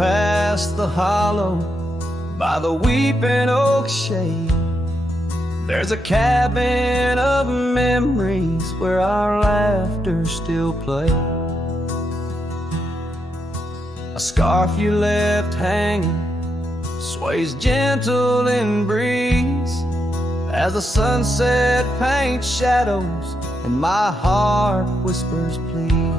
past the hollow by the weeping oak shade, there's a cabin of memories where our laughter still plays. A scarf you left hanging sways gentle in breeze as the sunset paints shadows and my heart whispers please.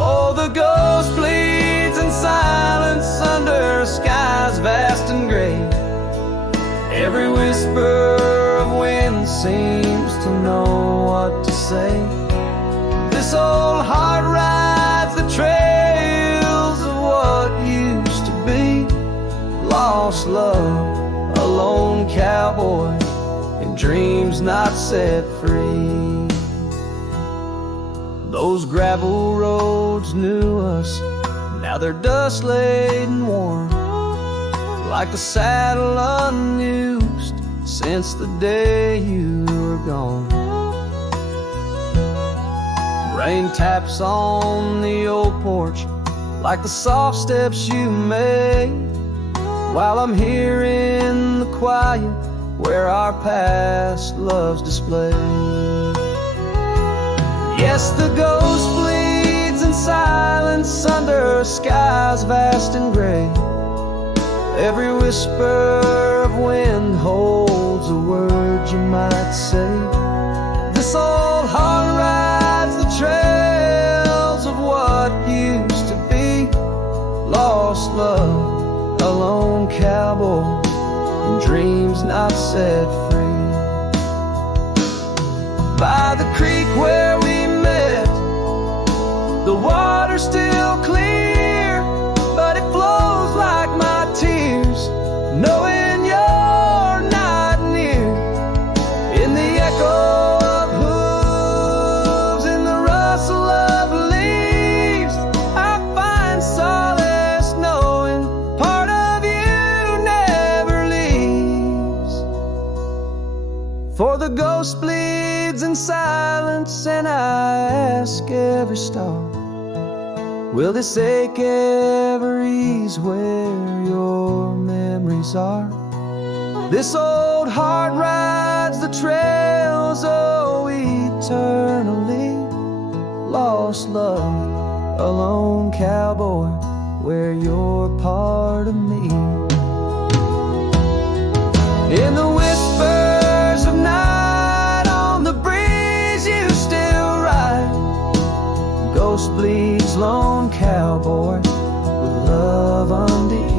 Oh, the ghost bleeds in silence under skies vast and gray. Every whisper of wind seems to know what to say. This old heart rides the trails of what used to be. Lost love, a lone cowboy, and dreams not set free. Those gravel roads knew us, now they're dust laden worn, like the saddle unused since the day you were gone. Rain taps on the old porch like the soft steps you made, while I'm here in the quiet where our past love's displayed. Yes, the ghost bleeds in silence under skies vast and gray. Every whisper of wind holds a word you might say. This old heart rides the trails of what used to be. Lost love, a lone cowboy, and dreams not set free. By the creek where we met, the water's still clear, but it flows like my tears, knowing you're not near. In the echo of hooves, in the rustle of leaves, I find solace knowing part of you never leaves. For the ghost bleeds in silence, and I ask every star, will this ache ever ease where your memories are? This old heart rides the trails, oh, eternally. Lost love, a lone cowboy, where you're part of me. In the whispers of night, on the breeze you still ride. Ghost bleeds, lone cowboy, with love undenied.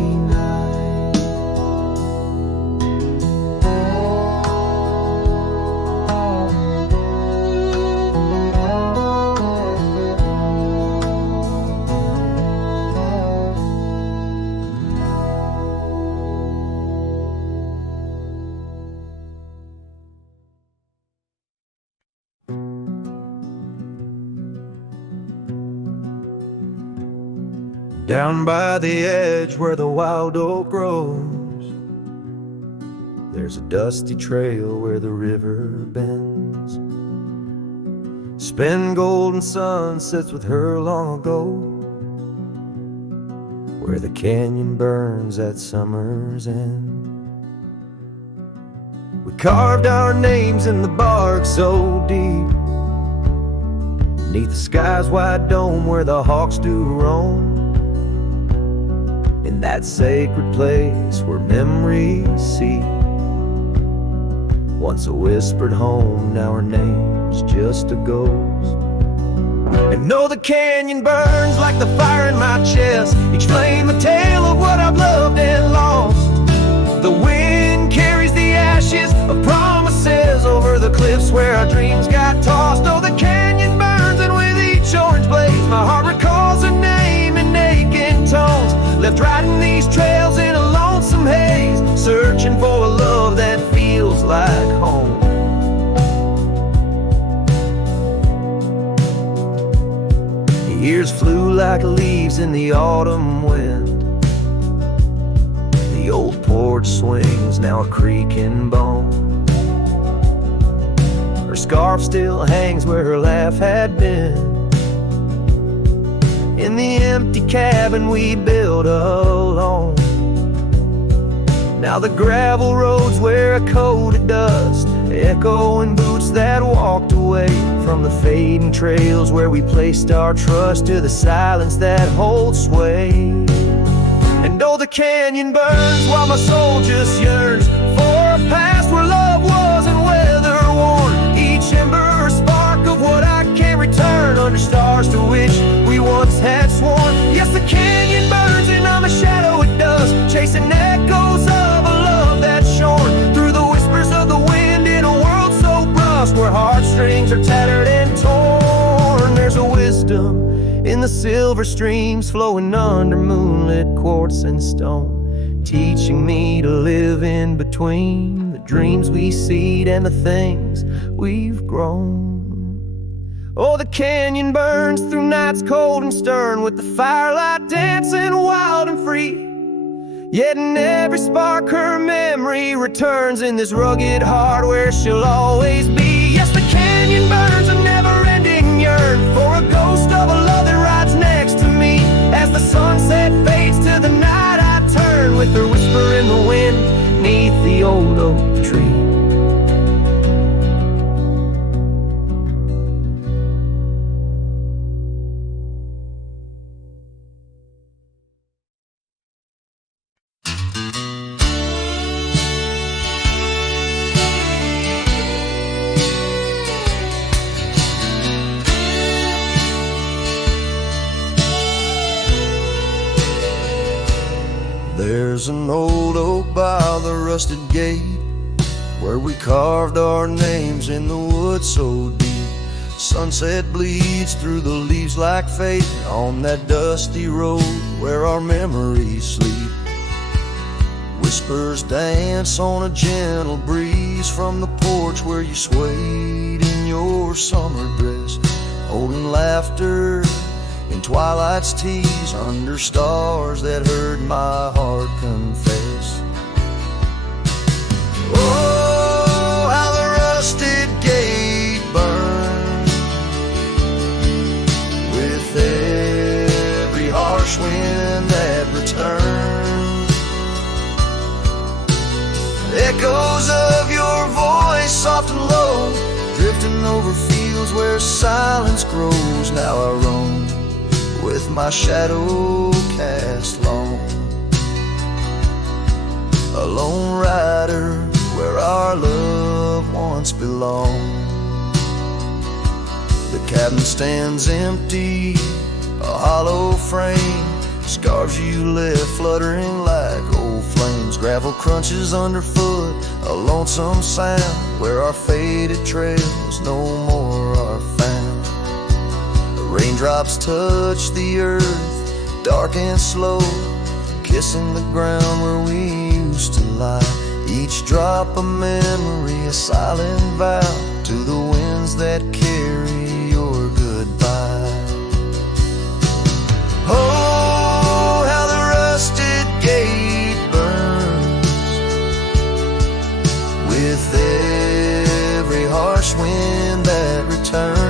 Down by the edge where the wild oak grows, there's a dusty trail where the river bends. Spent golden sunsets with her long ago, where the canyon burns at summer's end. We carved our names in the bark so deep, beneath the sky's wide dome where the hawks do roam. In that sacred place where memories seep, once a whispered home, now her name's just a ghost. And know the canyon burns like the fire in my chest, each flame a tale of what I've loved and lost. The wind carries the ashes of promises over the cliffs where our dreams got tossed. Oh, the canyon burns, and with each orange blaze my heart recalls her name in aching tones, left riding these trails in a lonesome haze, searching for a love that feels like home. Years flew like leaves in the autumn wind. The old porch swings, now a creaking bone. Her scarf still hangs where her laugh had been, in the empty cabin we built alone. Now the gravel roads wear a coat of dust, echoing boots that walked away from the fading trails where we placed our trust, to the silence that holds sway. And oh, the canyon burns while my soul just yearns for a past where love wasn't weather worn. Each ember a spark of what I can't return, under stars to which we once had sworn. Yes, the canyon burns and I'm a shadow it does, chasing echoes of a love that's shorn through the whispers of the wind in a world so brusque, where heartstrings are tattered and torn. There's a wisdom in the silver streams flowing under moonlit quartz and stone, teaching me to live in between the dreams we seed and the things we've grown. Oh, the canyon burns through nights cold and stern, with the firelight dancing wild and free. Yet in every spark her memory returns, in this rugged heart where she'll always be. Yes, the canyon burns a never-ending yearn for a ghost of a love that rides next to me. As the sunset fades to the night, I turn with her whisper in the wind neath the old oak tree. There's an old oak by the rusted gate, where we carved our names in the wood so deep. Sunset bleeds through the leaves like fate on that dusty road where our memories sleep. Whispers dance on a gentle breeze from the porch where you swayed in your summer dress, holding laughter in twilight's tease under stars that heard my heart confess. Oh, how the rusted gate burns with every harsh wind that returns. Echoes of your voice, soft and low, drifting over fields where silence grows. Now I roam with my shadow cast long, a lone rider where our love once belonged. The cabin stands empty, a hollow frame, scarves you left fluttering like old flames. Gravel crunches underfoot, a lonesome sound where our faded trails no more are found. Raindrops touch the earth, dark and slow, kissing the ground where we used to lie. Each drop a memory, a silent vow to the winds that carry your goodbye. Oh, how the rusted gate burns with every harsh wind that returns.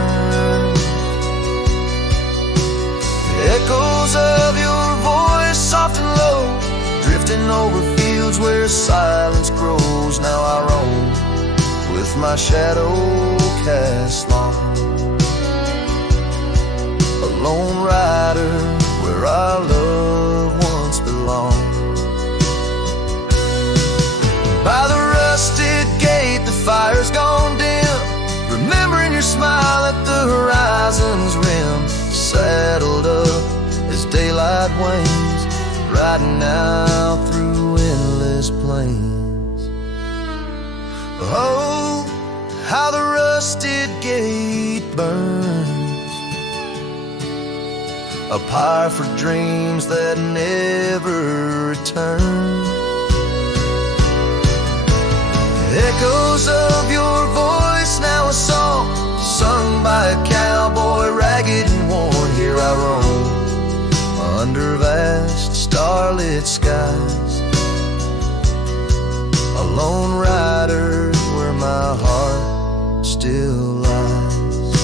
Echoes of your voice, soft and low, drifting over fields where silence grows. Now I roam with my shadow cast long, a lone rider where our love once belonged. By the rusted gate the fire's gone dim, remembering your smile at the horizon's rim. Saddled up as daylight wanes, riding out through endless plains. Oh, how the rusted gate burns, a pyre for dreams that never return. Echoes of your voice, now a song sung by a cowboy, ragged and worn. Here I roam under vast starlit skies, a lone rider where my heart still lies.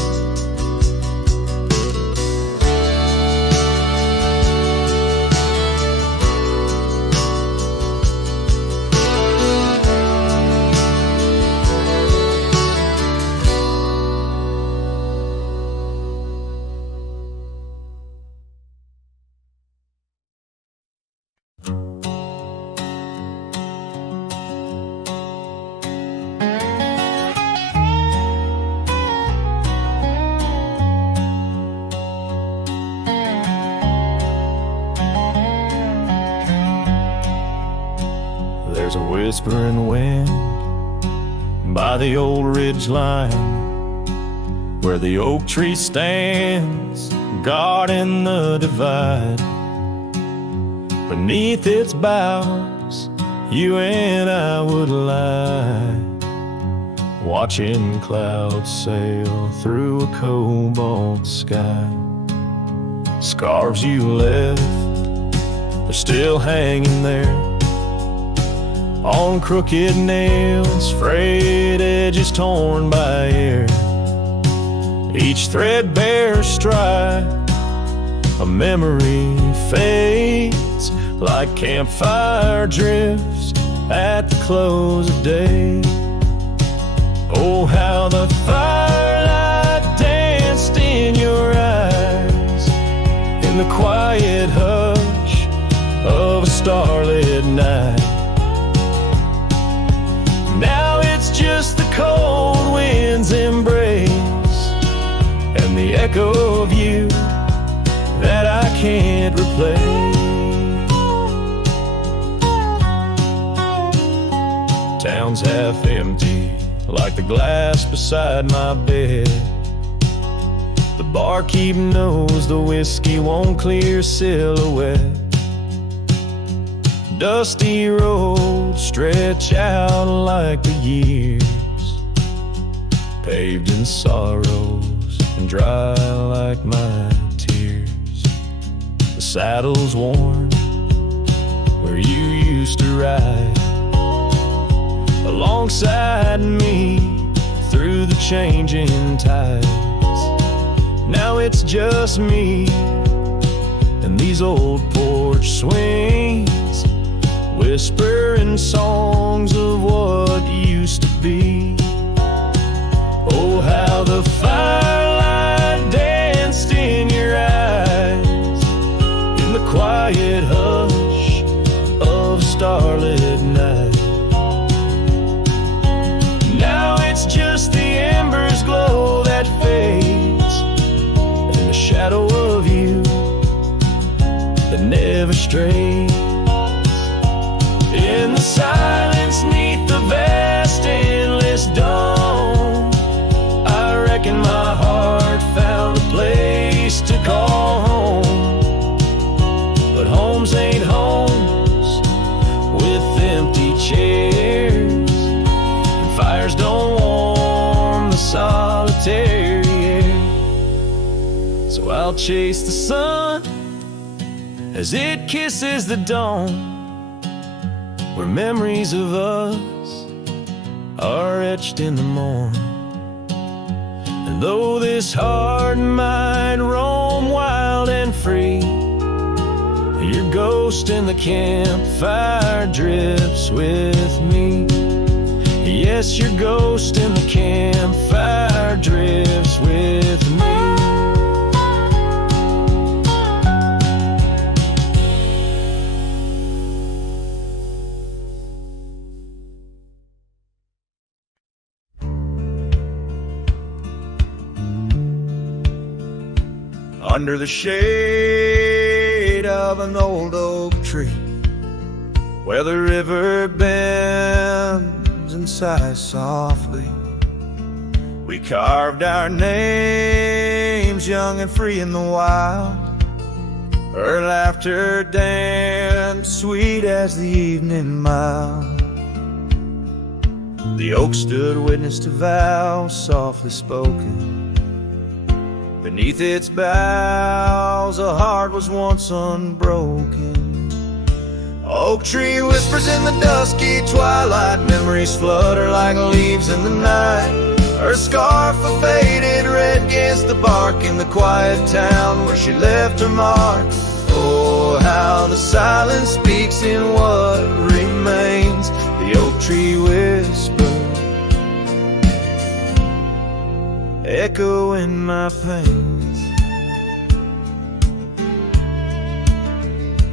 whispering wind by the old ridge line, where the oak tree stands guarding the divide. Beneath its boughs, you and I would lie, watching clouds sail through a cobalt sky. Scarves you left are still hanging there on crooked nails, frayed edges torn by air. Each threadbare stripe, a memory fades like campfire drifts at the close of day. Oh, how the firelight danced in your eyes in the quiet hush of a starlit night. Now it's just the cold wind's embrace and the echo of you that I can't replace. Town's half empty, like the glass beside my bed. The barkeep knows the whiskey won't clear silhouette. Dusty roads stretch out like the years, paved in sorrows and dry like my tears. The saddle's worn where you used to ride alongside me through the changing tides. Now it's just me and these old porch swings, whispering songs of what used to be. Oh, how the firelight danced in your eyes in the quiet hush of starlit night. Now it's just the embers glow that fades and the shadow of you that never strays. In the silence neath the vast endless dome, I reckon my heart found a place to call home. But homes ain't homes with empty chairs, and fires don't warm the solitary air. So I'll chase the sun as it kisses the dawn, where memories of us are etched in the morn. And though this heart might roam wild and free, your ghost in the campfire drifts with me. Yes, your ghost in the campfire drifts with me. Under the shade of an old oak tree, where the river bends and sighs softly, we carved our names young and free in the wild. Her laughter danced sweet as the evening mild. The oak stood witness to vows softly spoken. Beneath its boughs, a heart was once unbroken. Oak tree whispers in the dusky twilight, memories flutter like leaves in the night. Her scarf a faded red against the bark in the quiet town where she left her mark. Oh, how the silence speaks in what remains. The oak tree whisper, echo in my pains.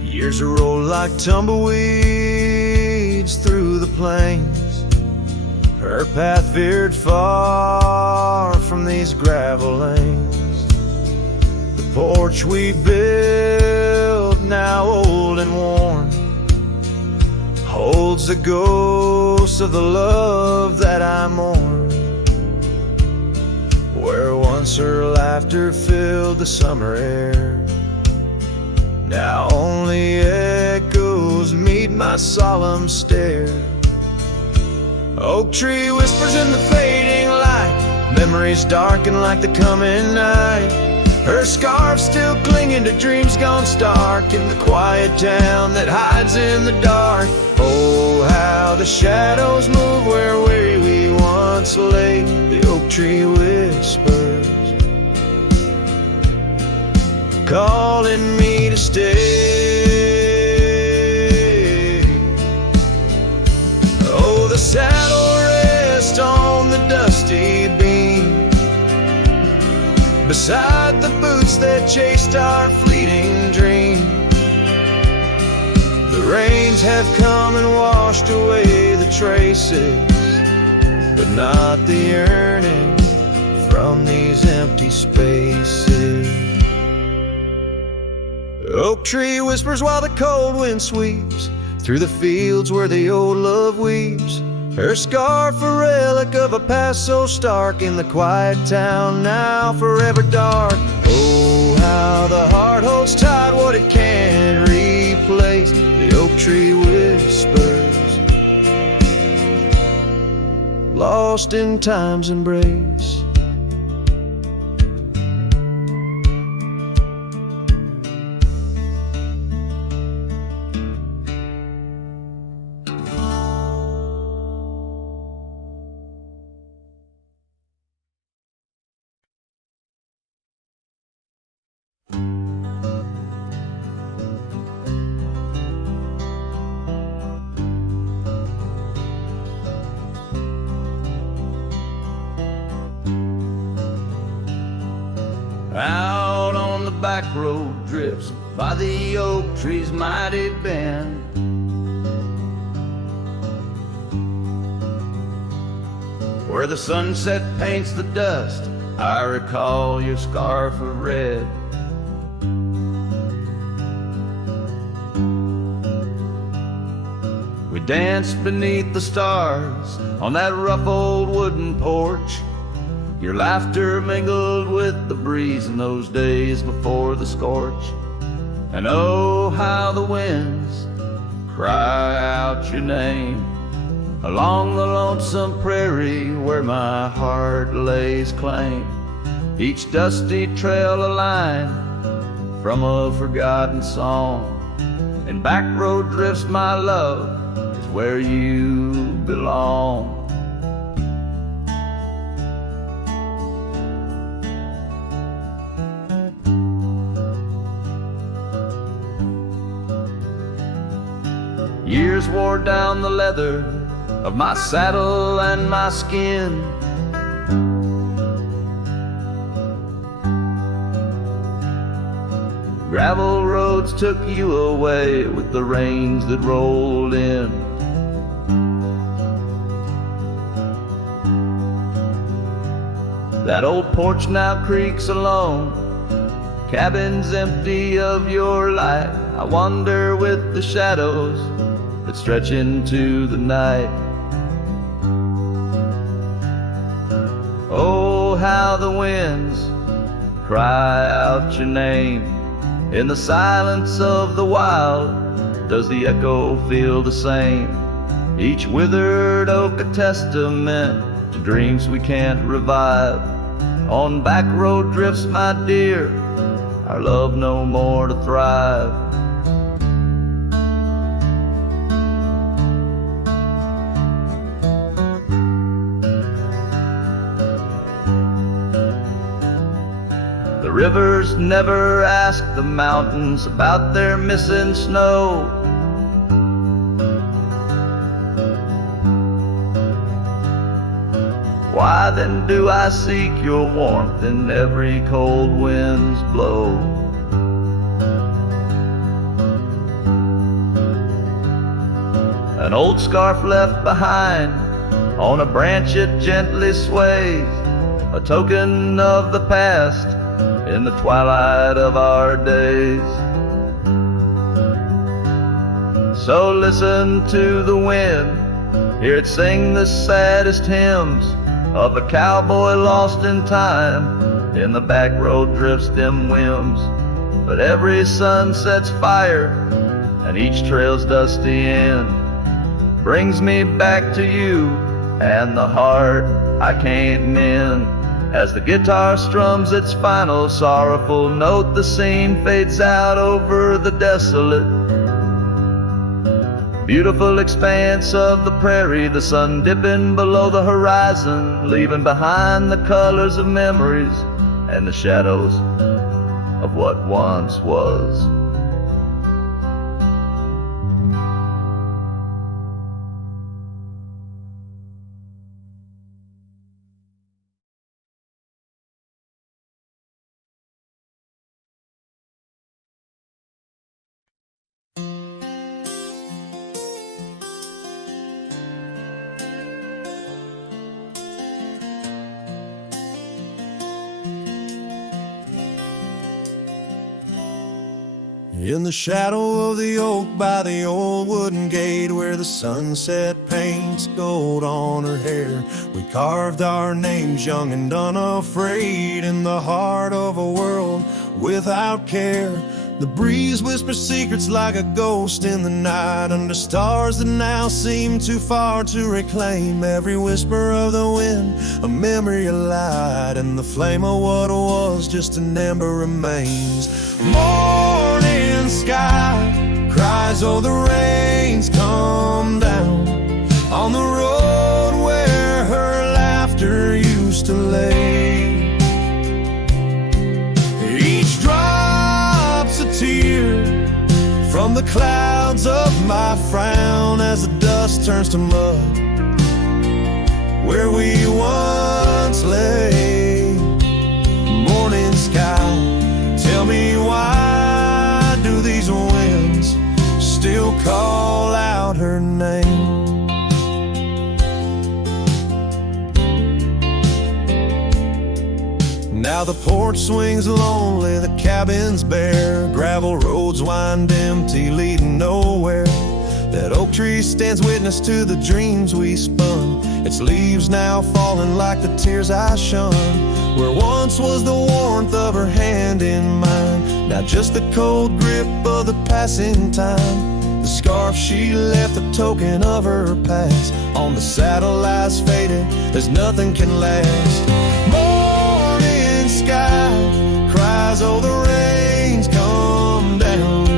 Years roll like tumbleweeds through the plains. Her path veered far from these gravel lanes. The porch we built, now old and worn, holds holds the ghost of the love that I mourn, where once her laughter filled the summer air. Now only echoes meet my solemn stare. Oak tree whispers in the fading light, memories darken like the coming night. Her scarf still clinging to dreams gone stark in the quiet town that hides in the dark. Oh, how the shadows move where we once lay. The oak tree whispers, calling me to stay. Oh, the saddle rests on the dusty beam, beside the boots that chased our fleeting dream. The rains have come and washed away the traces, but not the yearning from these empty spaces. The oak tree whispers while the cold wind sweeps through the fields where the old love weeps. Her scarf a relic of a past so stark in the quiet town now forever dark. Oh, how the heart holds tight what it can't replace. The oak tree whispers, lost in time's embrace. Out on the back road drifts by the oak tree's mighty bend, where the sunset paints the dust, I recall your scarf of red. We danced beneath the stars on that rough old wooden porch. Your laughter mingled with the breeze in those days before the scorch. And oh, how the winds cry out your name along the lonesome prairie where my heart lays claim. Each dusty trail a line from a forgotten song, and back road drifts, my love, is where you belong. Years wore down the leather of my saddle and my skin. Gravel roads took you away with the rains that rolled in. That old porch now creaks alone, cabins empty of your light. I wander with the shadows that stretch into the night. Oh, how the winds cry out your name. In the silence of the wild, does the echo feel the same? Each withered oak a testament to dreams we can't revive. On back road drifts, my dear, our love no more to thrive. The rivers never ask the mountains about their missing snow. Why then do I seek your warmth in every cold wind's blow? An old scarf left behind on a branch it gently sways, a token of the past in the twilight of our days. So listen to the wind, hear it sing the saddest hymns of a cowboy lost in time. In the back road drifts dim whims, but every sunset's fire and each trail's dusty end brings me back to you and the heart I can't mend. As the guitar strums its final sorrowful note, the scene fades out over the desolate, beautiful expanse of the prairie, the sun dipping below the horizon, leaving behind the colors of memories and the shadows of what once was. In the shadow of the oak by the old wooden gate, where the sunset paints gold on her hair, we carved our names young and unafraid in the heart of a world without care. The breeze whispers secrets like a ghost in the night, under stars that now seem too far to reclaim. Every whisper of the wind, a memory of light, and the flame of what was just an ember remains. Morning sky cries, oh the rain's come down on the road where her laughter used to lay. Each drop's a tear from the clouds of my frown, as the dust turns to mud where we once lay. Morning sky, tell me why do these winds still call out her name? Now the porch swings lonely, the cabin's bare, gravel roads wind empty, leading nowhere. That oak tree stands witness to the dreams we spun, its leaves now falling like the tears I shunned. Where once was the warmth of her hand in mine, now just the cold grip of the passing time. The scarf she left, a token of her past, on the saddle lies faded as nothing can last. Morning sky cries, oh the rain's come down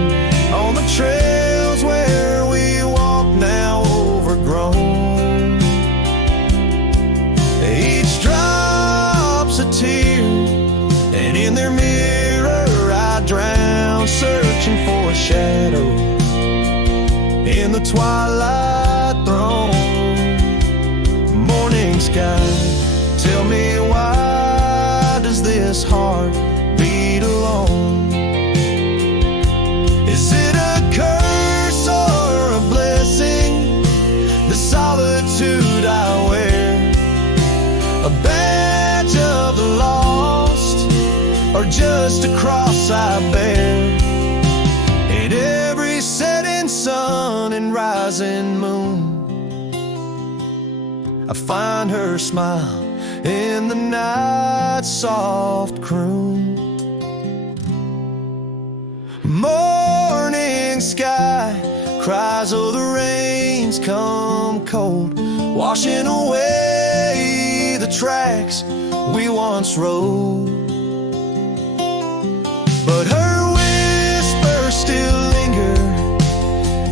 on the trails where we walk now overgrown. Each drop's a tear, and in their mirror I drown, searching for a shadow in the twilight throne. Morning sky, tell me why does this heart beat alone? Is it a curse or a blessing, the solitude I wear? A badge of the lost, or just a cross I bear? In every setting sun and rising moon, I find her smile in the night's soft croon. Morning sky cries, oh the rain's come cold, washing away the tracks we once rode. But her whispers still linger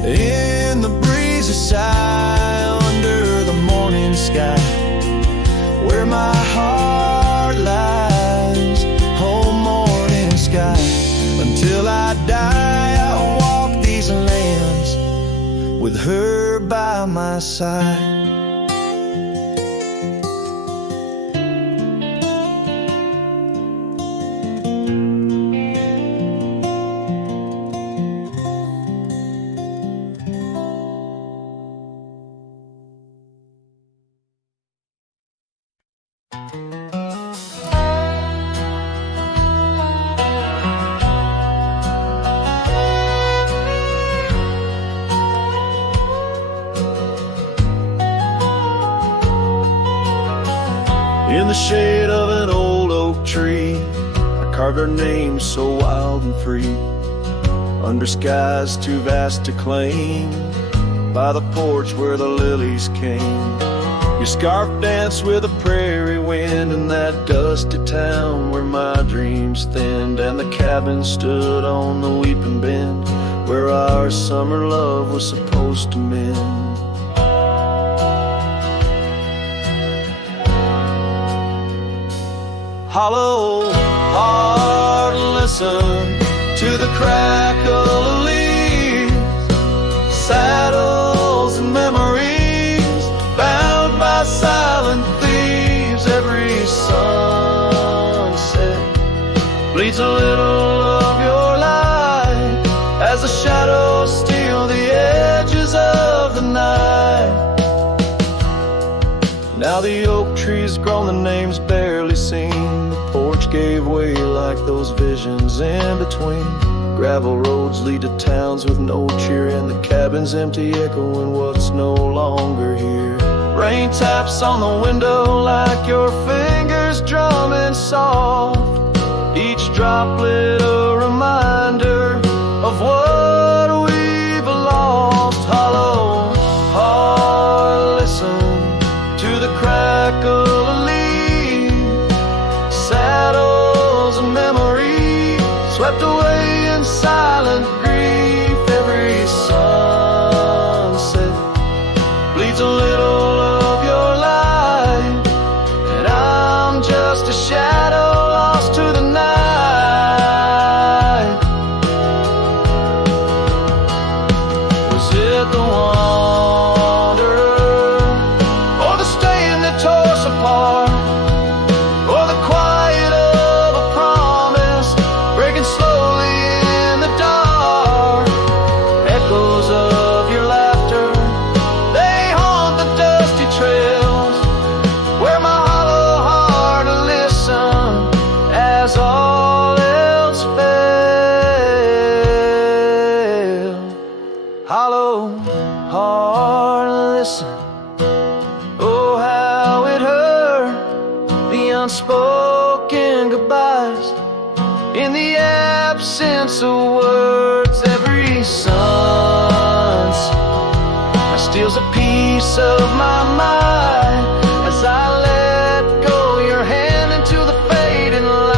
in the breezy sigh under the morning sky, where my heart lies. Oh morning sky, until I die I'll walk these lands with her by my side. In the shade of an old oak tree, I carved our names so wild and free, under skies too vast to claim, by the porch where the lilies came. Your scarf danced with a prairie wind in that dusty town where my dreams thinned, and the cabin stood on the weeping bend where our summer love was supposed to mend. Hollow heart, listen to the crackle of leaves, saddles and memories bound by silent thieves. Every sunset bleeds a little of your light as the shadows steal the edges of the night. Now the oak tree's grown, the name's barely seen. The porch gave way like those visions in between. Gravel roads lead to towns with no cheer, and the cabin's empty, echoing what's no longer here. Rain taps on the window like your fingers drumming soft, each droplet a reminder of what we've lost. Hollow heart, listen to the crackle of leaves, saddles and memories swept away in silent grief. Every sunset bleeds a little of your light, and I'm just a shadow lost to the night. Was it the wanderer, or the stain that tore us apart, or the quiet of a promise breaking slowly in the dark? Echoes of your laughter, they haunt the dusty trails where my hollow heart listened as all else failed. Hollow heart, listen, oh how it hurt, the unspoken goodbyes in the absence of words. Every sunset steals a piece of my mind as I let go your hand into the fading light.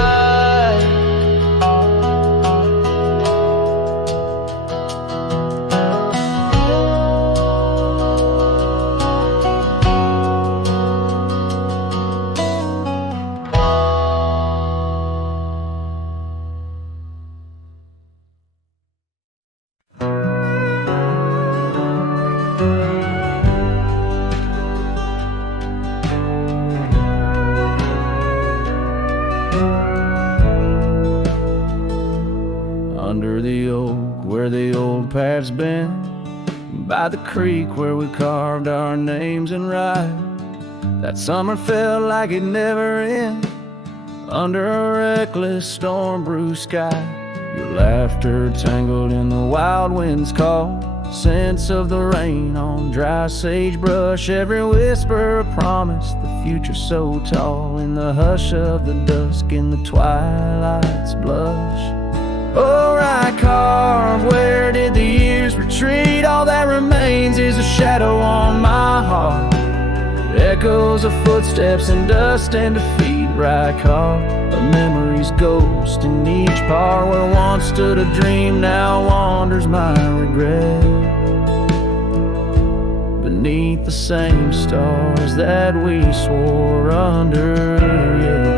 Under the oak where the old path's been, by the creek where we carved our names in rye. That summer felt like it never ended, under a reckless storm-bruised sky. Your laughter tangled in the wild wind's call, scents of the rain on dry sagebrush. Every whisper a promise, the future so tall, in the hush of the dusk, in the twilight's blush. Oh, right carved, where did the years retreat? All that remains is a shadow on my heart, echoes of footsteps and dust and defeat. Right carved, a memory's ghost in each part, where once stood a dream, now wanders my regret, beneath the same stars that we swore under. Yeah.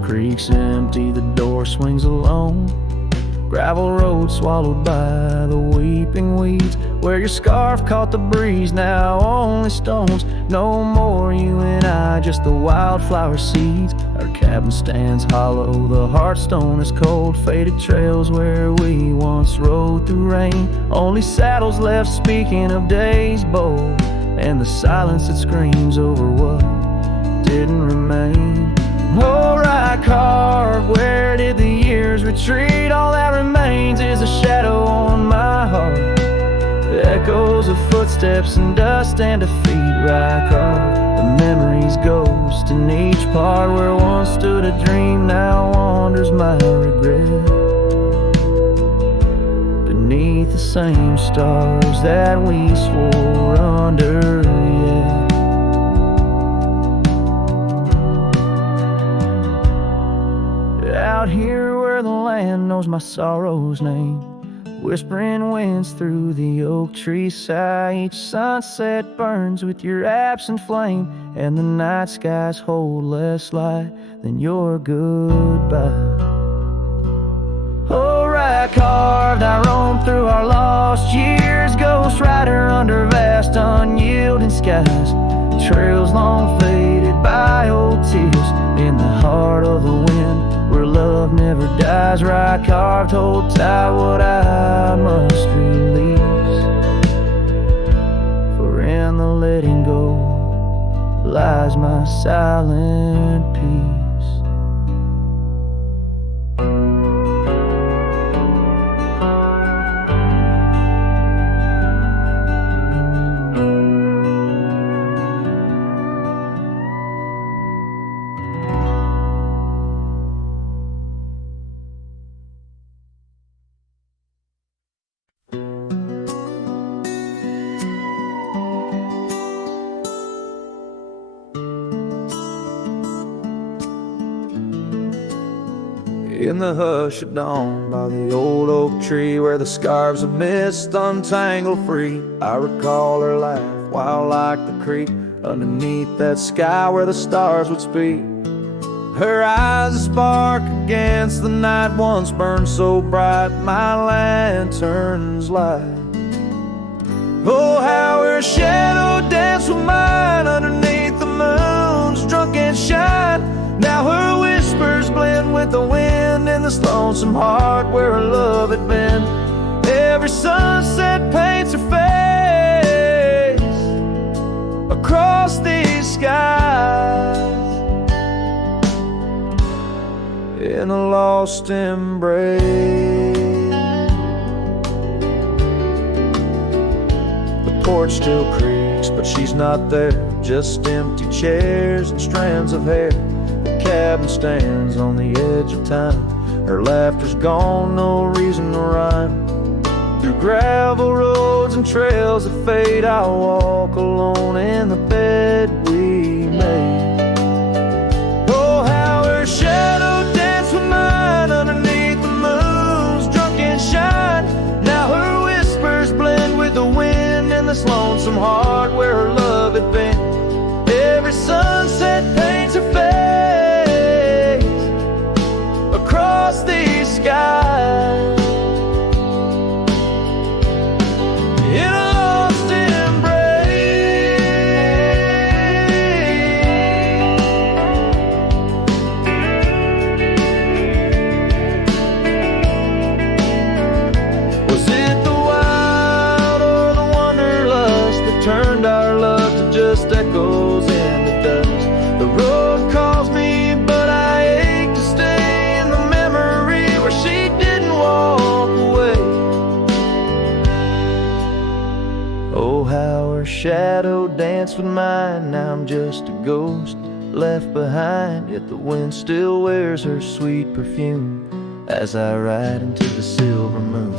Creek's empty, the door swings alone. Gravel road swallowed by the weeping weeds, where your scarf caught the breeze, now only stones. No more you and I, just the wildflower seeds. Our cabin stands hollow, the hearthstone is cold. Faded trails where we once rode through rain, only saddles left speaking of days bold, and the silence that screams over what didn't remain. Oh, right carved, where did the years retreat? All that remains is a shadow on my heart, echoes of footsteps footsteps and dust and defeat right carved. The memories ghost in each part where once stood a dream, now wanders my regret. Beneath the same stars that we swore under, yeah. Out here where the land knows my sorrow's name, whispering winds through the oak tree sigh. Each sunset burns with your absent flame, and the night skies hold less light than your goodbye. Oh, right carved, I roam through our lost years, ghost rider under vast unyielding skies. Trails long faded by old tears in the heart of the wind, where love never dies. Right carved, hold tight what I must release, for in the letting go lies my silent peace. In the hush of dawn by the old oak tree, where the scarves of mist untangle free, I recall her laugh wild like the creek underneath that sky where the stars would speak. Her eyes a spark against the night once burned so bright my lantern's light. Oh, how her shadow danced with mine underneath the moon's drunken shine. Now her whispers blend with the wind in this lonesome heart where her love had been. Every sunset paints her face across these skies in a lost embrace. The porch still creaks, but she's not there. Just empty chairs and strands of hair. The cabin stands on the edge of time. Her laughter's gone, no reason to rhyme. Through gravel roads and trails that fade, I'll walk alone in the bed we made. Oh, how her shadow danced with mine underneath the moon's drunken shine. Now her whispers blend with the wind in this lonesome heart where her love had been. Every sunset paints her face across these skies in a lost embrace. Was it the wild or the wanderlust that turned our love to just echoes in the dust? The road calls me, but I ache to stay in the memory where she didn't walk away. Oh, how her shadow danced with mine. Now I'm just a ghost left behind, yet the wind still wears her sweet perfume as I ride into the silver moon.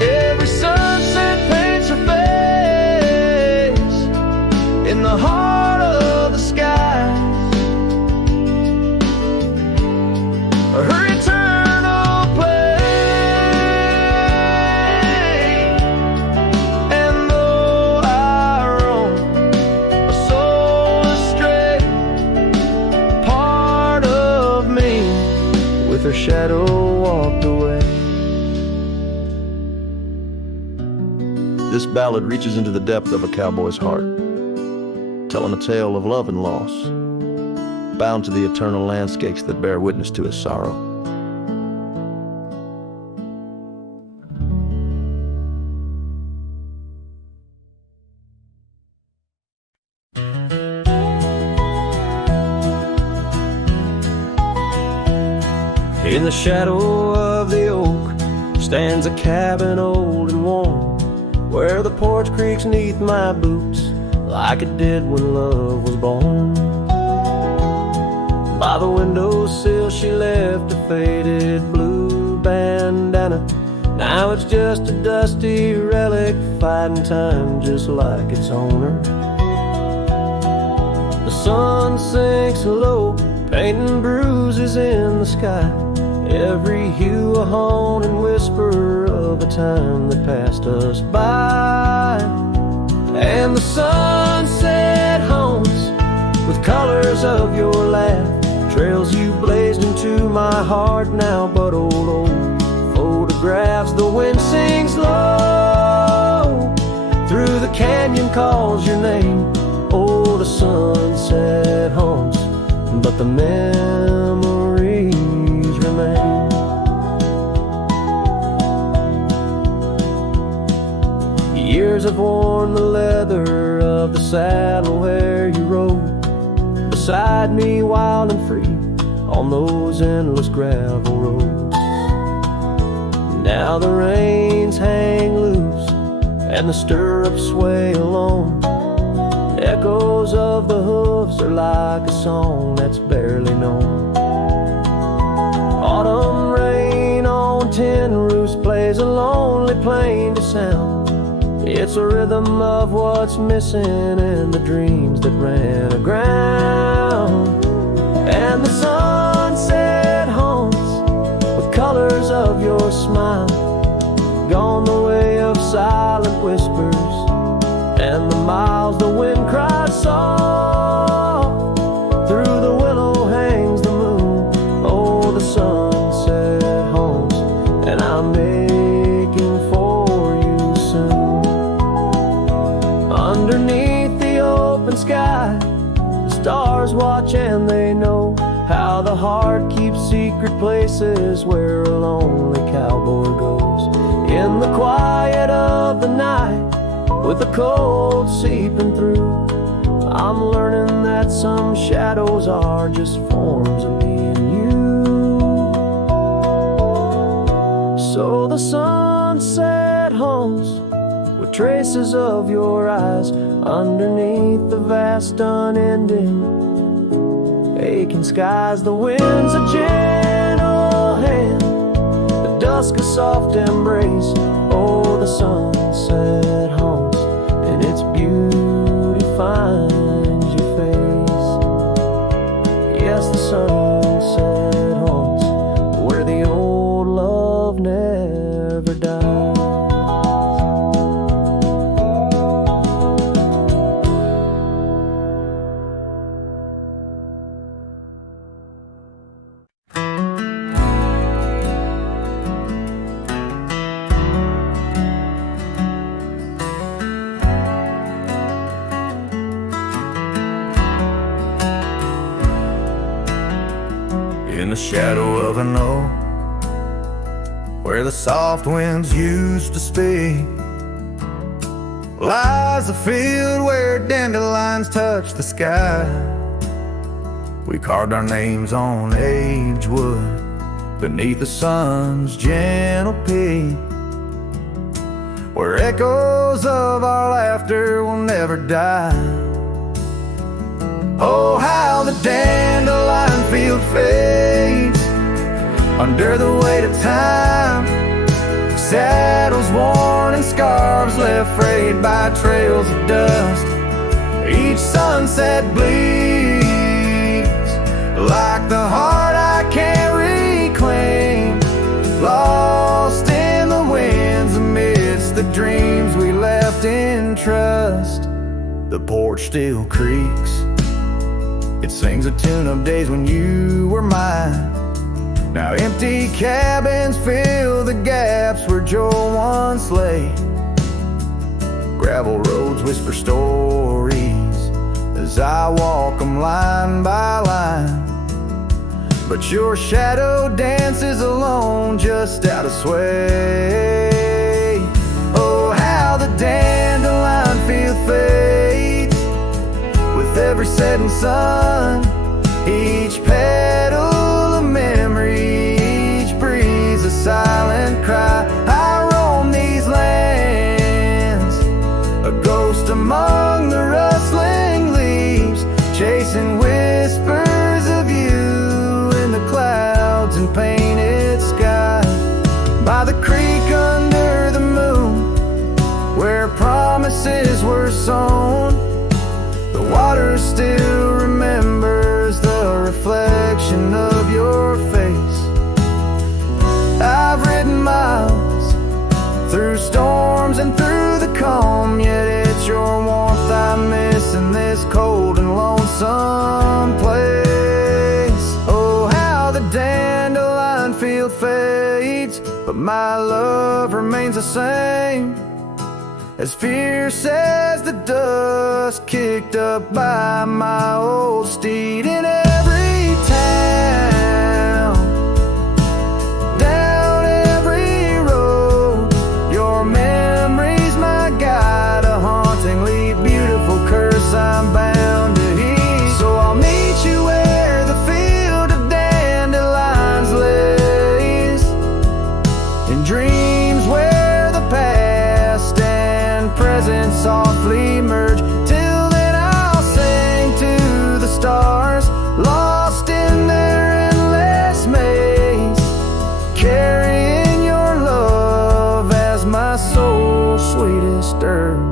Every sunset paints her face in the heart of the skies. Her eternal play. And though I roam a soul astray, part of me with her shadow walked away. This ballad reaches into the depth of a cowboy's heart, telling a tale of love and loss, bound to the eternal landscapes that bear witness to his sorrow. In the shadow of the oak stands a cabin old and warm. where the porch creaks neath my boots like it did when love was born. By the windowsill she left a faded blue bandana. Now it's just a dusty relic fighting time just like its owner. The sun sinks low, painting bruises in the sky. Every hue a haunting whisper of a time that passed us by. And the sunset haunts with colors of your laugh, trails you blazed into my heart now but old photographs. The wind sings low through the canyon, calls your name. Oh, the sunset haunts, but the memories remain. Years have worn the leather of the saddle where you rode beside me, wild and free, on those endless gravel roads. Now the reins hang loose and the stirrups sway alone. Echoes of the hooves are like a song that's barely known. Autumn rain on tin roofs plays a lonely plaintive sound. It's a rhythm of what's missing in the dreams that ran aground. And the sunset haunts with colors of your smile, gone the way of silent whispers and the miles the wind cries soft. Through the willow hangs the moon. Oh, the sunset haunts, and I'm making for you soon. Underneath the open sky, the stars watch and they know how the heart keeps secret places where a lonely cowboy goes. In the quiet of the night, with the cold seeping through, I'm learning that some shadows are just forms of me and you. So the sunset haunts with traces of your eyes underneath the vast unending aching skies. The wind's a gentle hand, the dusk a soft embrace. Oh, the sunset haunts, and its beauty finds your face. Yes, the sunset haunts where the old love never dies. In the shadow of an oak, where the soft winds used to speak, lies a field where dandelions touch the sky. We carved our names on aged wood beneath the sun's gentle peak, where echoes of our laughter will never die. Oh, how the dandelion field fades under the weight of time. Saddles worn and scarves left frayed by trails of dust. Each sunset bleeds like the heart I can't reclaim, lost in the winds amidst the dreams we left in trust. The porch still creaks, it sings a tune of days when you were mine. Now empty cabins fill the gaps where joy once lay. Gravel roads whisper stories as I walk them line by line, but your shadow dances alone just out of sway. Oh, how the dandelion field fades with every setting sun. Each petal a memory, each breeze a silent cry. I roam these lands creek under the moon, where promises were sown. The water still remembers the reflection of your face. I've ridden miles through storms and through the calm, yet it's your warmth I miss in this cold and lonesome place. Oh, how the dandelion field fades, but my love remains the same, as fierce as the dust kicked up by my old steed. In every town, down every road, your memory's my guide, a hauntingly beautiful curse I'm bound to heed. So I'll meet you where the field of dandelions lays, in dreams where the past and present softly merge. Till then I'll sing to the stars, lost in their endless maze, carrying your love as my soul's sweetest dirge.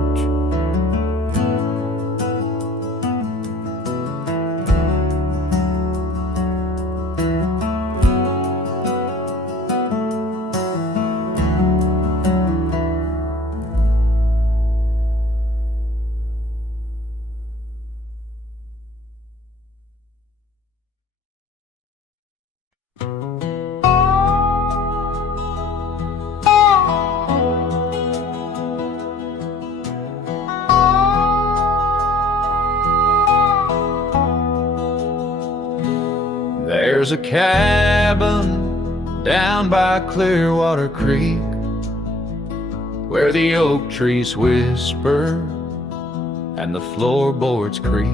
There's a cabin down by Clearwater Creek, where the oak trees whisper and the floorboards creak.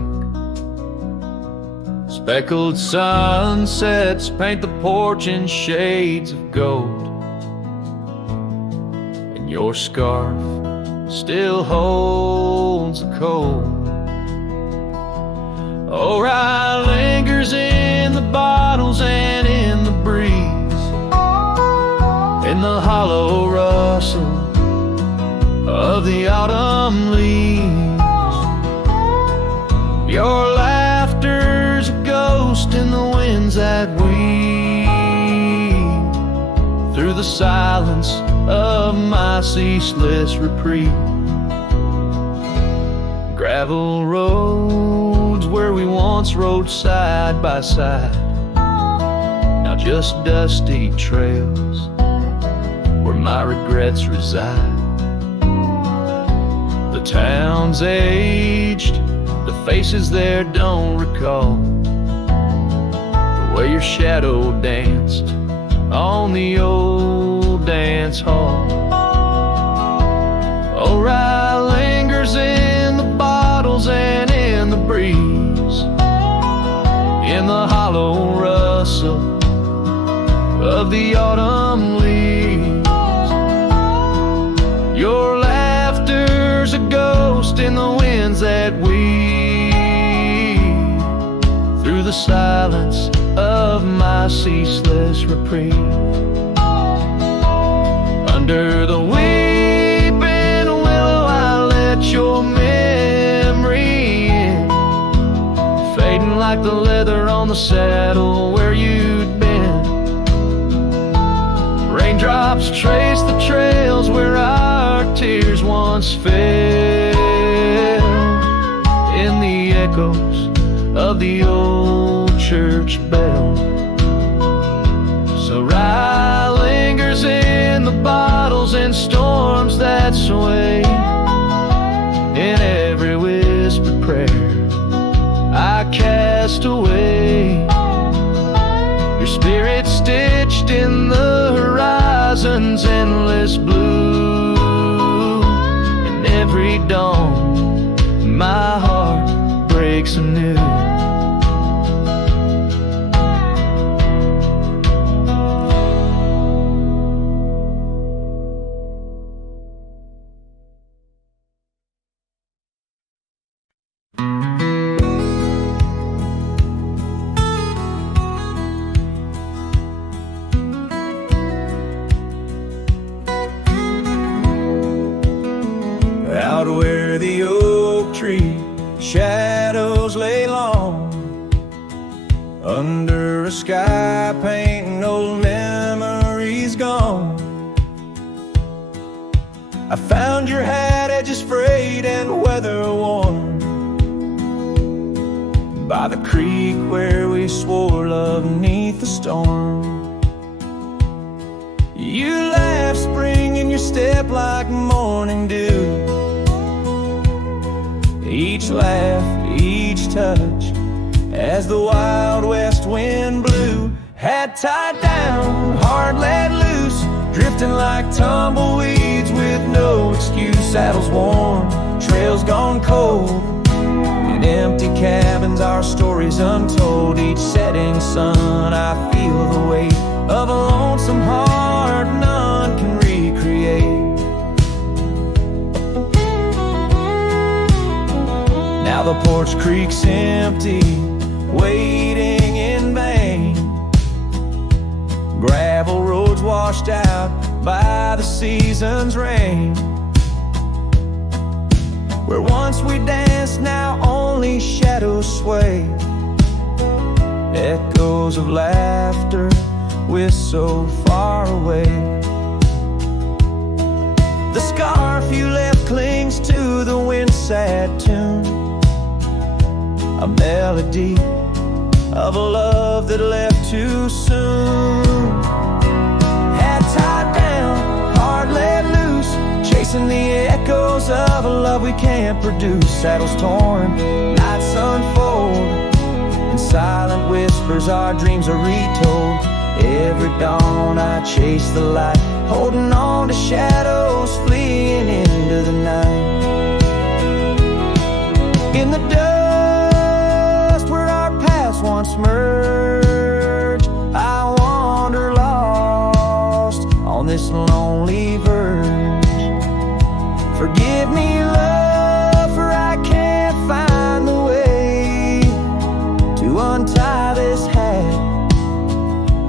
Speckled sunsets paint the porch in shades of gold, and your scarf still holds the cold. Oh, rye lingers in the bottles and in the breeze, in the hollow rustle of the autumn leaves. Your laughter's a ghost in the winds that weave through the silence of my ceaseless reprieve. Gravel roads where we once rode side by side, now just dusty trails where my regrets reside. The town's aged, the faces there don't recall the way your shadow danced on the old dance hall. Oh, rye lingers in the bottles and in the breeze, in the hollow rustle of the autumn leaves. Your laughter's a ghost in the winds that weave through the silence of my ceaseless reprieve. Under the weeping willow I let your memory in, fading like the leather on the saddle where you'd been. Raindrops trace the trails where our tears once fell, in the echoes of the old church bell. So rye lingers in the bottles and storms that sway, in every whispered prayer I cast away. Your spirit stitched in the horizon's endless blue, and every dawn my heart breaks anew. Out where the oak tree shadows lay long, under a sky painting old memories gone. I found your hat, edges frayed and weather worn, by the creek where we swore love 'neath the storm. You laugh spring in your step like morning dew. Each laugh, each touch, as the wild west wind blew. Hat tied down, heart let loose, drifting like tumbleweeds with no excuse. Saddles worn, trails gone cold, in empty cabins our stories untold. Each setting sun I feel the weight of a lonesome heart none can recreate. Now the porch creak's empty, waiting in vain. Gravel roads washed out by the season's rain. Where once we danced, now only shadows sway. Echoes of laughter we're so far away. The scarf you left clings to the wind sad tune, a melody of a love that left too soon. Hat tied down, heart let loose, chasing the echoes of a love we can't produce. Saddles torn, nights unfold, in silent whispers our dreams are retold. Every dawn I chase the light, holding on to shadows fleeing into the night. In the dust where our paths once merged, I wander lost on this lonely verge. Forgive me, love, for I can't find the way to untie this hat,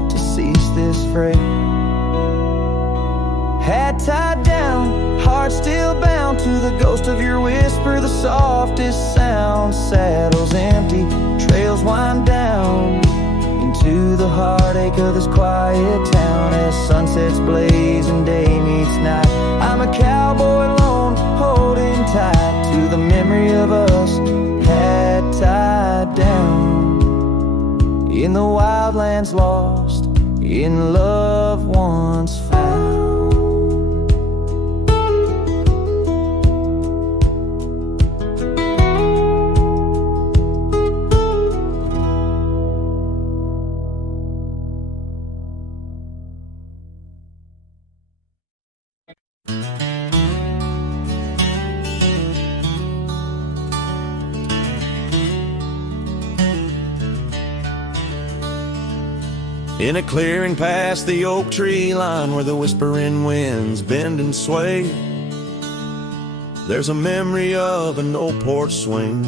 to cease this fray. Hat tied down, heart still bound to the ghost of your whisper, the softest sound. Saddles empty, trails wind down into the heartache of this quiet town. As sunsets blaze and day meets night, I'm a cowboy alone, holding tight to the memory of us. Hat tied down, in the wildlands lost, in love once found. In a clearing past the oak tree line, where the whispering winds bend and sway, there's a memory of an old porch swing.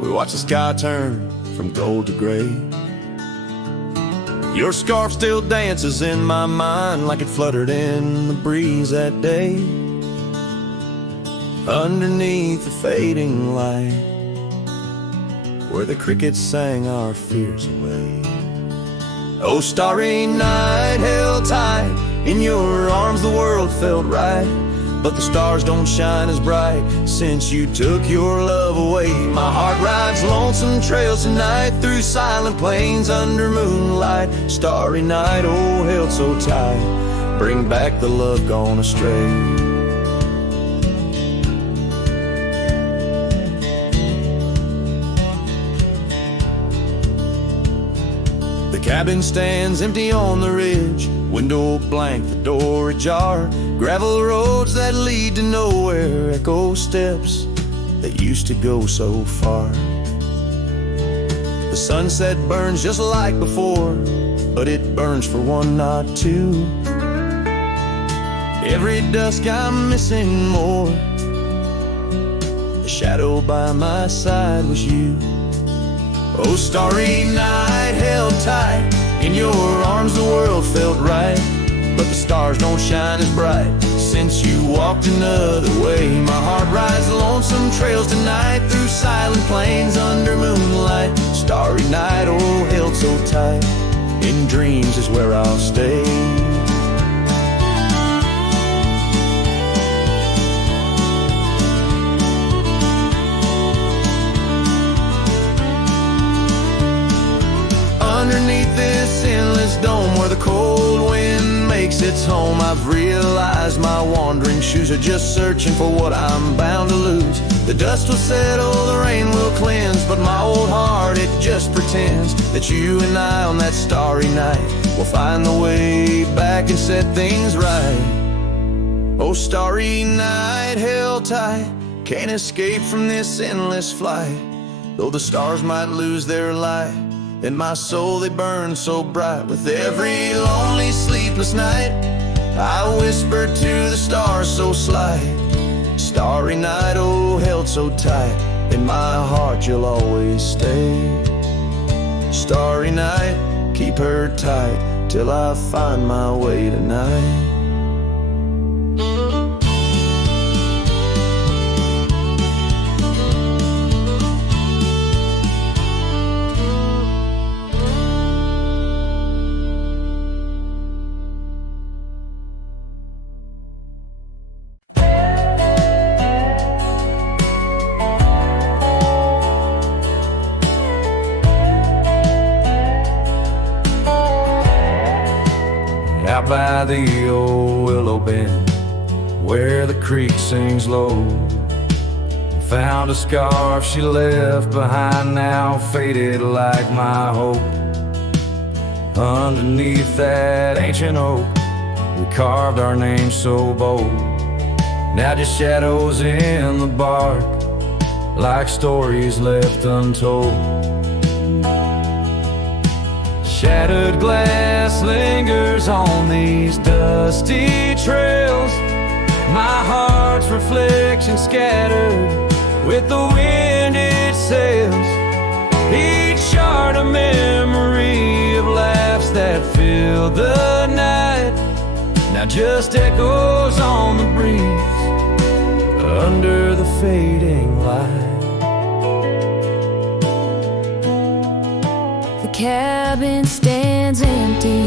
We watch the sky turn from gold to gray. Your scarf still dances in my mind like it fluttered in the breeze that day. Underneath the fading light, where the crickets sang our fears away. Oh, starry night, held tight in your arms, the world felt right, but the stars don't shine as bright since you took your love away. My heart rides lonesome trails tonight, through silent plains under moonlight. Starry night, oh, held so tight, bring back the love gone astray. The cabin stands empty on the ridge, window blank, the door ajar. Gravel roads that lead to nowhere, echo steps that used to go so far. The sunset burns just like before, but it burns for one, not two. Every dusk I'm missing more, the shadow by my side was you. Oh, starry night, held tight in your arms, the world felt right, but the stars don't shine as bright since you walked another way. My heart rides lonesome trails tonight through silent plains under moonlight. Starry night, oh, held so tight, in dreams is where I'll stay. Underneath this endless dome where the cold wind makes its home, I've realized my wandering shoes are just searching for what I'm bound to lose. The dust will settle, the rain will cleanse, but my old heart, it just pretends that you and I on that starry night will find the way back and set things right. Oh, starry night, held tight, can't escape from this endless flight. Though the stars might lose their light, in my soul they burn so bright. With every lonely, sleepless night, I whisper to the stars so slight. Starry night, oh, held so tight, in my heart you'll always stay. Starry night, keep her tight till I find my way tonight. Out by the old willow bend where the creek sings low, found a scarf she left behind, now faded like my hope. Underneath that ancient oak, we carved our names so bold. Now just shadows in the bark, like stories left untold. Shattered glass lingers on these dusty trails, my heart's reflection scattered with the wind it sails. Each shard a memory of laughs that filled the night, now just echoes on the breeze under the fading light. The cabin stands empty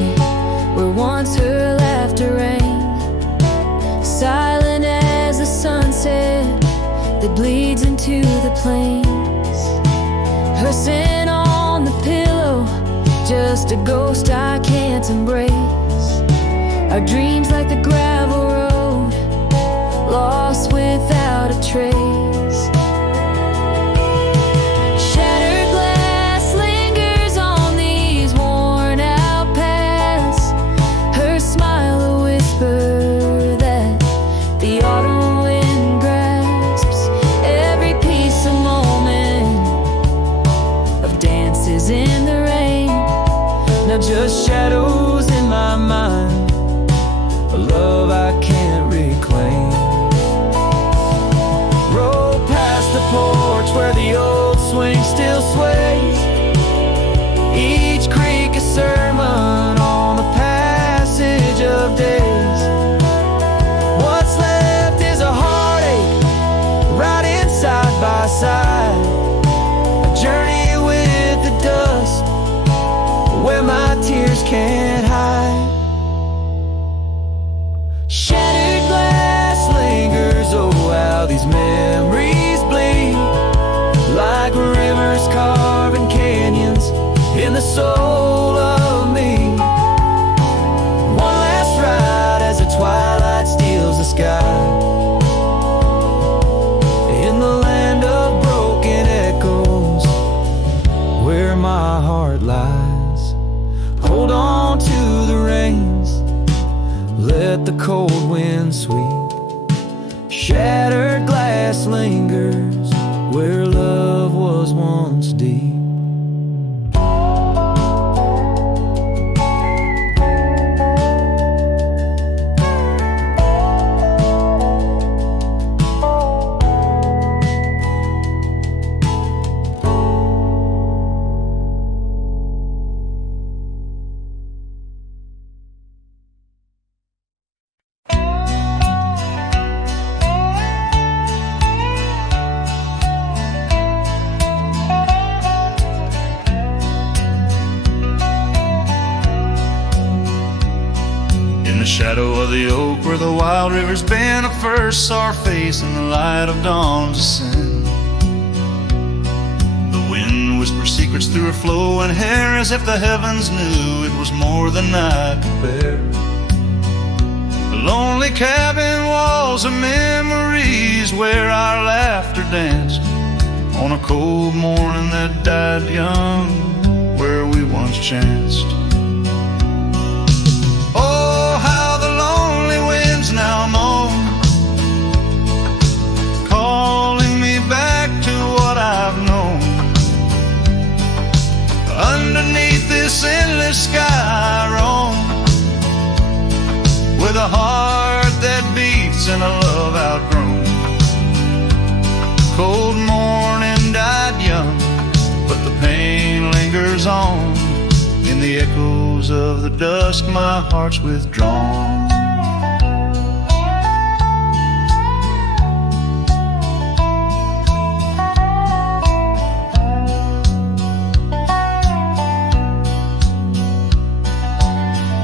where once her laughter rang, silent as the sunset that bleeds into the plains. Her scent on the pillow, just a ghost I can't embrace. Our dreams like the gravel road, lost without a trace. Just shadows in my mind, a love I can't reclaim. Roll past the porch where the old swing still sways, each creek a sermon on the passage of days. What's left is a heartache, riding side by side, a journey with the dust where my tears can't hide. Shattered glass lingers, oh how these memories bleed, like rivers carving canyons in the soul of me. One last ride as the twilight steals the sky, in the land of broken echoes where my heart lies. Hold on to the reins, let the cold wind sweep. Shattered glass lingers where love was once deep. the shadow of the oak where the wild river's been, I first saw her face in the light of dawn's ascent. The wind whispered secrets through her flowing hair, as if the heavens knew it was more than I could bear. The lonely cabin walls of memories where our laughter danced on a cold morning that died young, where we once chanced. Oh, how the lonely winds now moan, calling me back to what I've known. Underneath this endless sky I roam, with a heart that beats and a love outgrown. Cold morning died young, but the pain lingers on. In the echoes of the dusk my heart's withdrawn.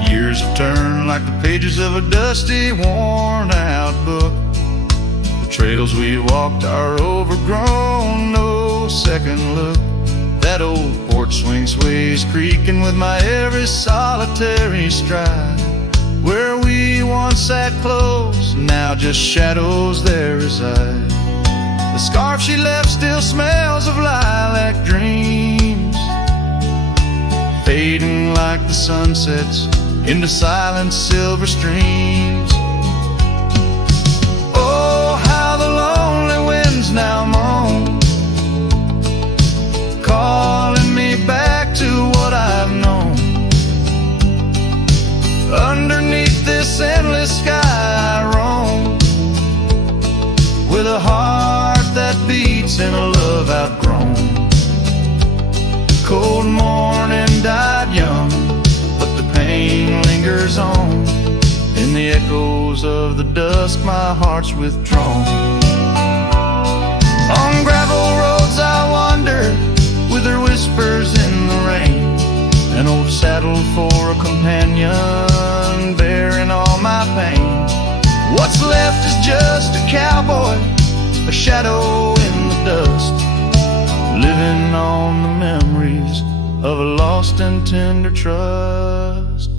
Years have turned like the pages of a dusty, worn-out book. The trails we walked are overgrown, no second look. That old porch swing sways creaking with my every solitary stride. Where we once sat close, now just shadows there reside. The scarf she left still smells of lilac dreams, fading like the sunsets into silent silver streams. Oh, how the lonely winds now moan, calling me back to what I've known. Underneath this endless sky I roam, with a heart that beats and a love outgrown. Cold morning died young, but the pain lingers on. In the echoes of the dusk my heart's withdrawn. On gravel roads I wander, with her whispers in the rain. An old saddle for a companion, bearing all my pain. What's left is just a cowboy, a shadow in the dust, living on the memories of a lost and tender trust.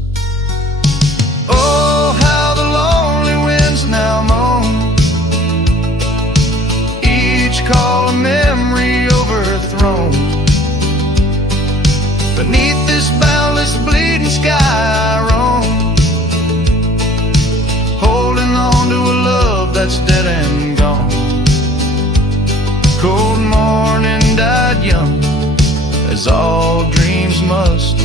Oh, how the lonely winds now moan, each call a memory overthrown. Beneath this boundless bleeding sky I roam, holding on to a love that's dead and gone. Cold morning died young, as all dreams must,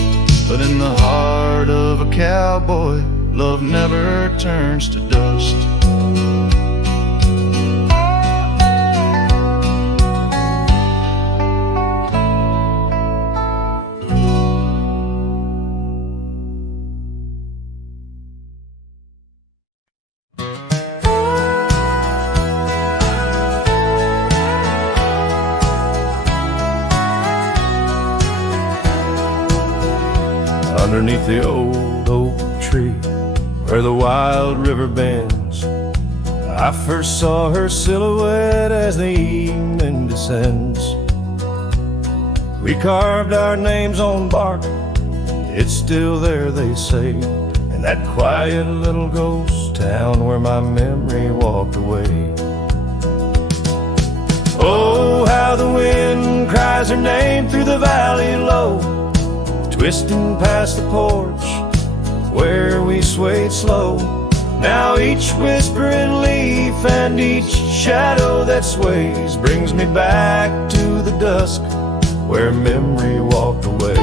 but in the heart of a cowboy, love never turns to dust. Underneath the old oak tree where the wild river bends, I first saw her silhouette as the evening descends. We carved our names on bark, it's still there they say, in that quiet little ghost town where my memory walked away. Oh, how the wind cries her name through the valley low, twisting past the porch where we swayed slow. Now each whispering leaf and each shadow that sways brings me back to the dusk where memory walked away.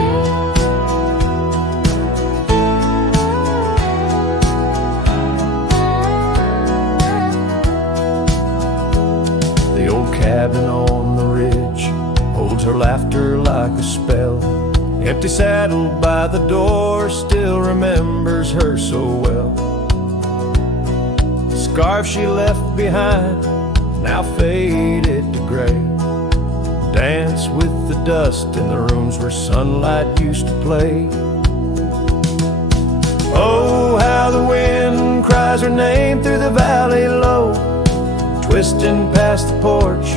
The old cabin on the ridge holds her laughter like a spell. Empty saddle by the door still remembers her so well. The scarf she left behind, now faded to gray, dance with the dust in the rooms where sunlight used to play. Oh, how the wind her name through the valley low, twisting past the porch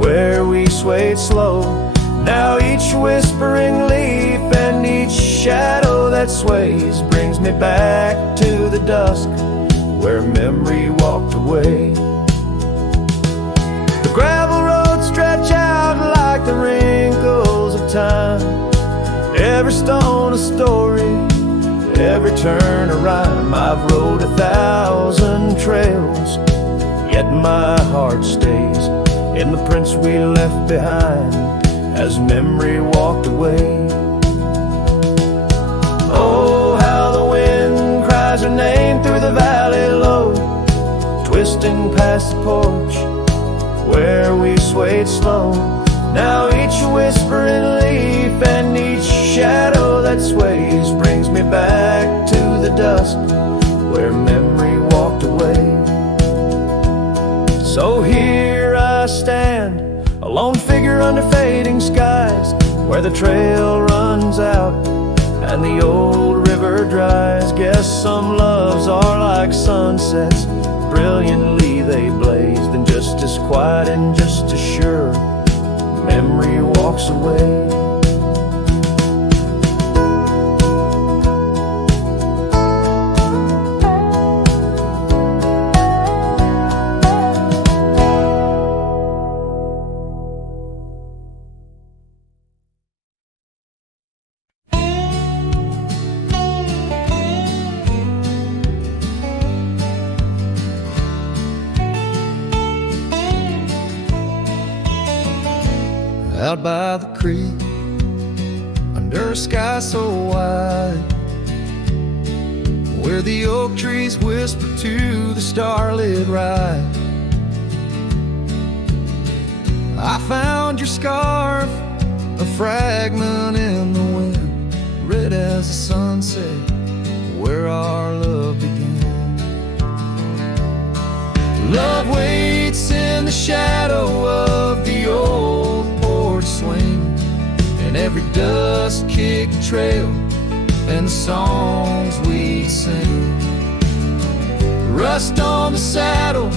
where we swayed slow. Now each whispering leaf and each shadow that sways brings me back to the dusk where memory walked away. The gravel roads stretch out like the wrinkles of time, every stone a story, every turn a rhyme. I've rode 1,000 trails, yet my heart stays in the prints we left behind as memory walked away. Oh, how the wind cries her name through the valley low, twisting past the porch where we swayed slow. Now each whispering leaf and each shadow that sways brings me back to the dusk where memory walked away. So here I stand, a lone figure under fading skies, where the trail runs out and the old river dries. Guess some loves are like sunsets, brilliantly they blaze, then just as quiet and just as sure memory walks away. Out by the creek, under a sky so wide, where the oak trees whisper to the starlit ride, I found your scarf, a fragment in the wind, red as the sunset, where our love began. Love waits in the shadow of the old swing, and every dust-kicked trail and the songs we sing. Rust on the saddle,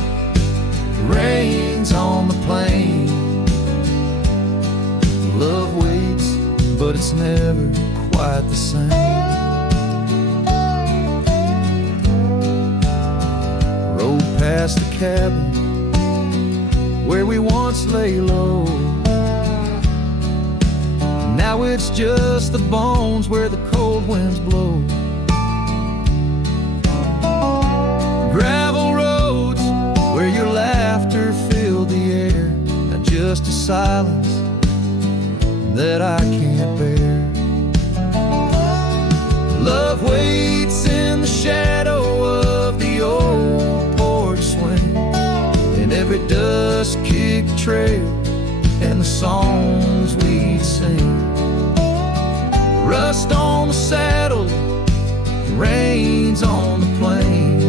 rains on the plain. Love waits, but it's never quite the same. Rode past the cabin where we once lay low. Now it's just the bones where the cold winds blow. Gravel roads where your laughter filled the air, not just a silence that I can't bear. Love waits in the shadow of the old porch swing, in every dust-kicked trail and the songs we sing. Rust on the saddle, rains on the plain.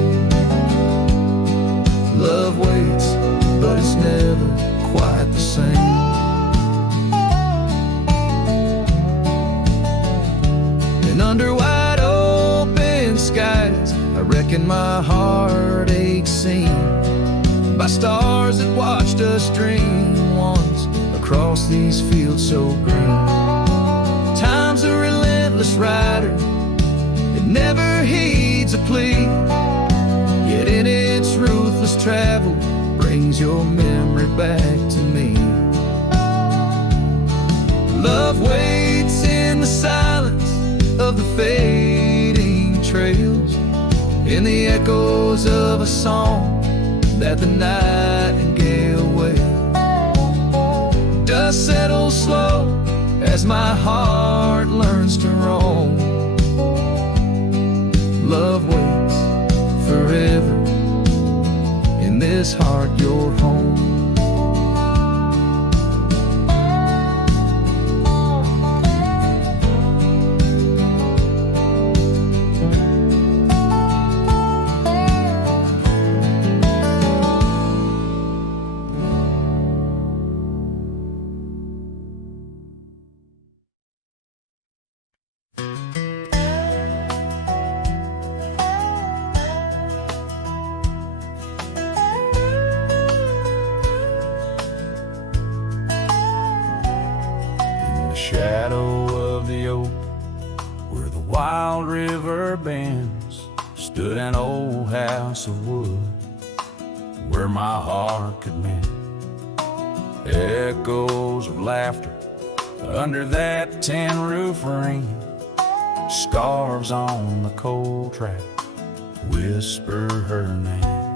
Love waits, but it's never quite the same. And under wide open skies, I reckon my heart aches seen by stars that watched us dream once across these fields so green. Time's a relentless rider, it never heeds a plea, yet in its ruthless travel brings your memory back to me. Love waits in the silence of the fading trails, in the echoes of a song that the nightingale wails. Dust settles slow as my heart learns to roam. Love waits forever, in this heart you're home. bends stood an old house of wood where my heart could mend. Echoes of laughter under that tin roof ring, scarves on the cold track whisper her name.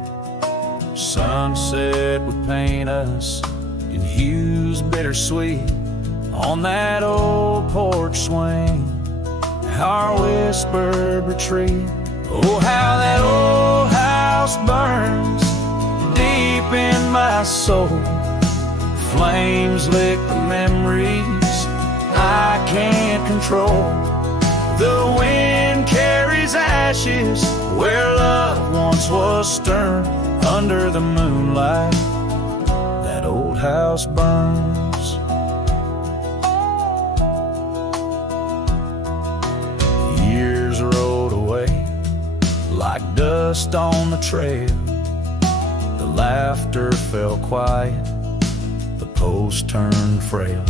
Sunset would paint us in hues bittersweet on that old porch swing, our whispered retreat. Oh, how that old house burns deep in my soul. Flames lick the memories I can't control. The wind carries ashes where love once was stern. Under the moonlight, that old house burns. Years rolled away like dust on the trail. The laughter fell quiet, the post turned frail.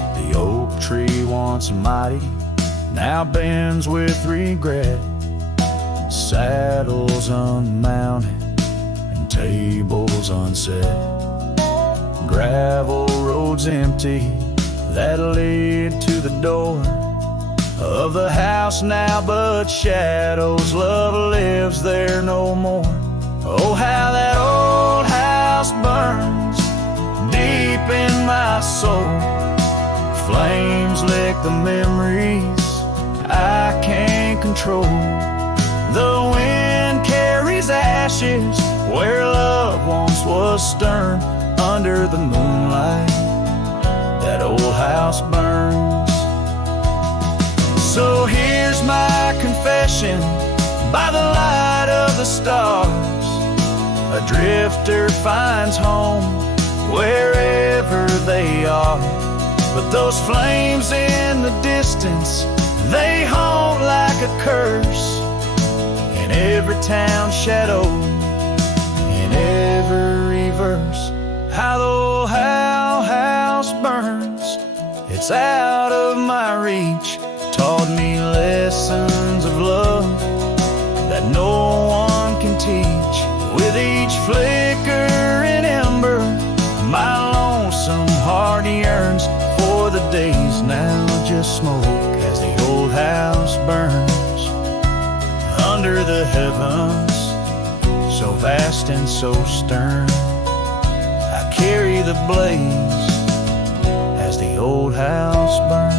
The oak tree once mighty now bends with regret. Saddles unmounted and tables unset. Gravel roads empty that lead to the door of the house now, but shadows. Love lives there no more. Oh, how that old house burns deep in my soul. Flames lick the memories I can't control. The wind carries ashes where love once was stern. Under the moonlight, that old house burns. So here's my confession by the light of the stars. A drifter finds home wherever they are, but those flames in the distance, they haunt like a curse. In every town shadow, in every verse, how the old house burns. It's out of my reach. Taught me lessons of love that no one can teach. With each flicker and ember, my lonesome heart yearns for the days now just smoke as the old house burns. Under the heavens, so vast and so stern, I carry the blaze as the old house burns.